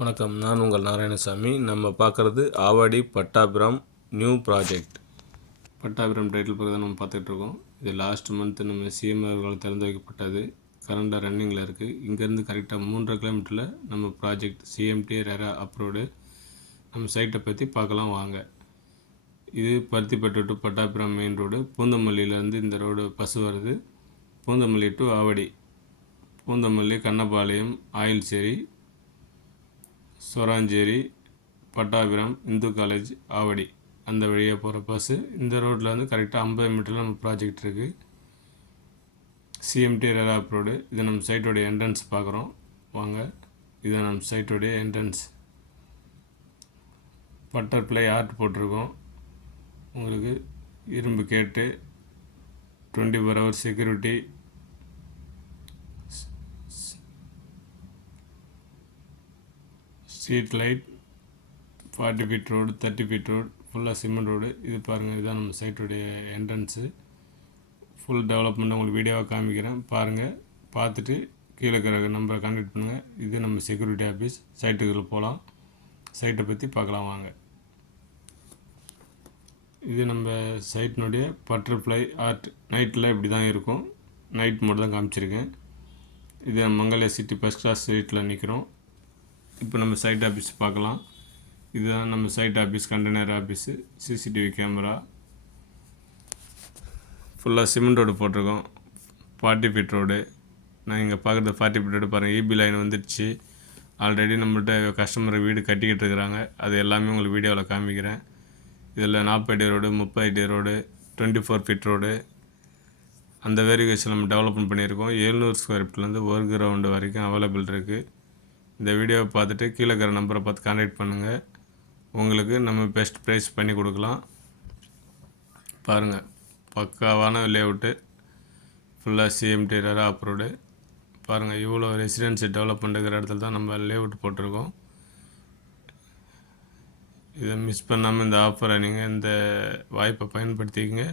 வணக்கம், நான் உங்கள் நாராயணசாமி. நம்ம பார்க்குறது Avadi Pattabiram new project. Pattabiram title பற்றி தான் நம்ம பார்த்துட்ருக்கோம். இது லாஸ்ட் மந்த்து நம்ம சிஎம் அவர்கள் திறந்து வைக்கப்பட்டது. கரண்டாக ரன்னிங்கில் இருக்குது. இங்கேருந்து கரெக்டாக 3.5 கிலோமீட்டரில் நம்ம ப்ராஜெக்ட் சிஎம்டி ரெரா அப்ரூவ்டு. நம்ம சைட்டை பற்றி பார்க்கலாம் வாங்க. இது Paruthipattu to Pattabiram main road. பூந்தமல்லியிலேருந்து இந்த ரோடு பஸ் வருது. பூந்தமல்லி டு ஆவடி, பூந்தமல்லி, கண்ணபாளையம், ஆயில்சேரி, சொராஞ்சேரி, பட்டாபிராம், இந்து காலேஜ், ஆவடி அந்த வழியாக போகிற பஸ்ஸு. இந்த ரோட்டில் வந்து கரெக்டாக 50 மீட்டரில் நம்ம ப்ராஜெக்ட் இருக்குது. CMD RERA approved. இது நம்ம சைட்டோடைய என்ட்ரன்ஸ் பார்க்குறோம் வாங்க. இது நம்ம சைட்டோடைய என்ட்ரன்ஸ். பட்டர்ஃப்ளை ஆர்ட் போட்டிருக்கோம். உங்களுக்கு இரும்பு கேட்டு, 24 hours security, street light, 40 feet road, 30 feet road, ஃபுல்லாக சிமெண்ட் ரோடு. இது பாருங்கள், இதுதான் நம்ம சைட்டுடைய என்ட்ரன்ஸு. ஃபுல் டெவலப்மெண்ட் உங்களுக்கு வீடியோவாக காமிக்கிறேன் பாருங்கள். பார்த்துட்டு கீழே இருக்கிற நம்பரை கான்டாக்ட் பண்ணுங்கள். இது நம்ம செக்யூரிட்டி ஆஃபீஸ். சைட்டுக்குள்ளே போகலாம், சைட்டை பற்றி பார்க்கலாம் வாங்க. இது நம்ம சைட்டினுடைய பட்டர்ஃப்ளை ஆர்ட். நைட்டில் இப்படி தான் இருக்கும். நைட் மட்டும் தான் காமிச்சிருக்கேன். இது மங்கள சிட்டி ஃபஸ்ட் கிளாஸ் ஸ்ட்ரீட்டில் நிற்கிறோம். இப்போ நம்ம சைட் ஆஃபீஸ் பார்க்கலாம். இதுதான் நம்ம site office, container office, CCTV camera. ஃபுல்லாக சிமெண்ட் ரோடு போட்டிருக்கோம். 40 feet ரோடு. நான் இங்கே பார்க்குறது 40 feet ரோடு பாருங்கள். இபி லைன் வந்துடுச்சு. ஆல்ரெடி நம்மள்கிட்ட கஸ்டமர் வீடு கட்டிக்கிட்டு இருக்கிறாங்க. அது எல்லாமே உங்களுக்கு வீடியோவில் காமிக்கிறேன். இதில் 40 அடி ரோடு, 30 அடி ரோடு, 24 feet ரோடு, அந்த வேரியேஷன் நம்ம டெவலப்மெண்ட் பண்ணியிருக்கோம். 700 square feetலேருந்து 1 கிரவுண்டு வரைக்கும் அவைலபிள் இருக்குது. இந்த வீடியோவை பார்த்துட்டு கீழே இருக்கிற நம்பரை பார்த்து கான்டாக்ட் பண்ணுங்கள். உங்களுக்கு நம்ம பெஸ்ட் ப்ரைஸ் பண்ணி கொடுக்கலாம். பாருங்கள், பக்காவான லேஅவுட்டு. ஃபுல்லாக சிஎம்டி ரெரா அப்ரூவ்டு. பாருங்கள், இவ்வளோ ரெசிடென்சி டெவலப் பண்ணுற இடத்துல தான் நம்ம லேஅவுட் போட்டிருக்கோம். இதை மிஸ் பண்ணாமல் இந்த ஆஃபரை நீங்கள் இந்த வாய்ப்பை பயன்படுத்திக்கங்க.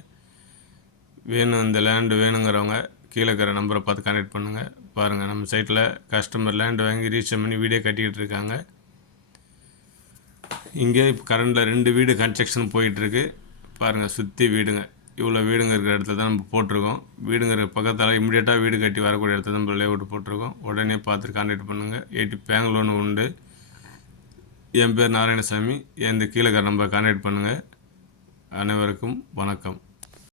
வேணும், இந்த லேண்டு வேணுங்கிறவங்க கீழே இருக்கிற நம்பரை பார்த்து கான்டாக்ட் பண்ணுங்கள். பாருங்கள், நம்ம சைட்டில் கஸ்டமர் லேண்டு வாங்கி ரீச் பண்ணி வீடே கட்டிக்கிட்டு இருக்காங்க. இங்கே இப்போ கரண்டில் 2 வீடு கன்ஸ்ட்ரக்ஷன் போயிட்டுருக்கு. பாருங்கள், சுற்றி வீடுங்க. இவ்வளோ வீடுங்க இருக்கிற இடத்துல தான் நம்ம போட்டிருக்கோம். வீடுங்கிற பக்கத்தால் இமீடியட்டாக வீடு கட்டி வரக்கூடிய இடத்துல நம்ம லேஅவுட் போட்டிருக்கோம். உடனே பார்த்துட்டு கான்டாக்ட் பண்ணுங்கள். 80 பேங்க் லோன் உண்டு. என் பேர் நாராயணசாமி. இந்த கீழே இருக்கிற நம்பரை கான்டாக்ட் பண்ணுங்கள். அனைவருக்கும் வணக்கம்.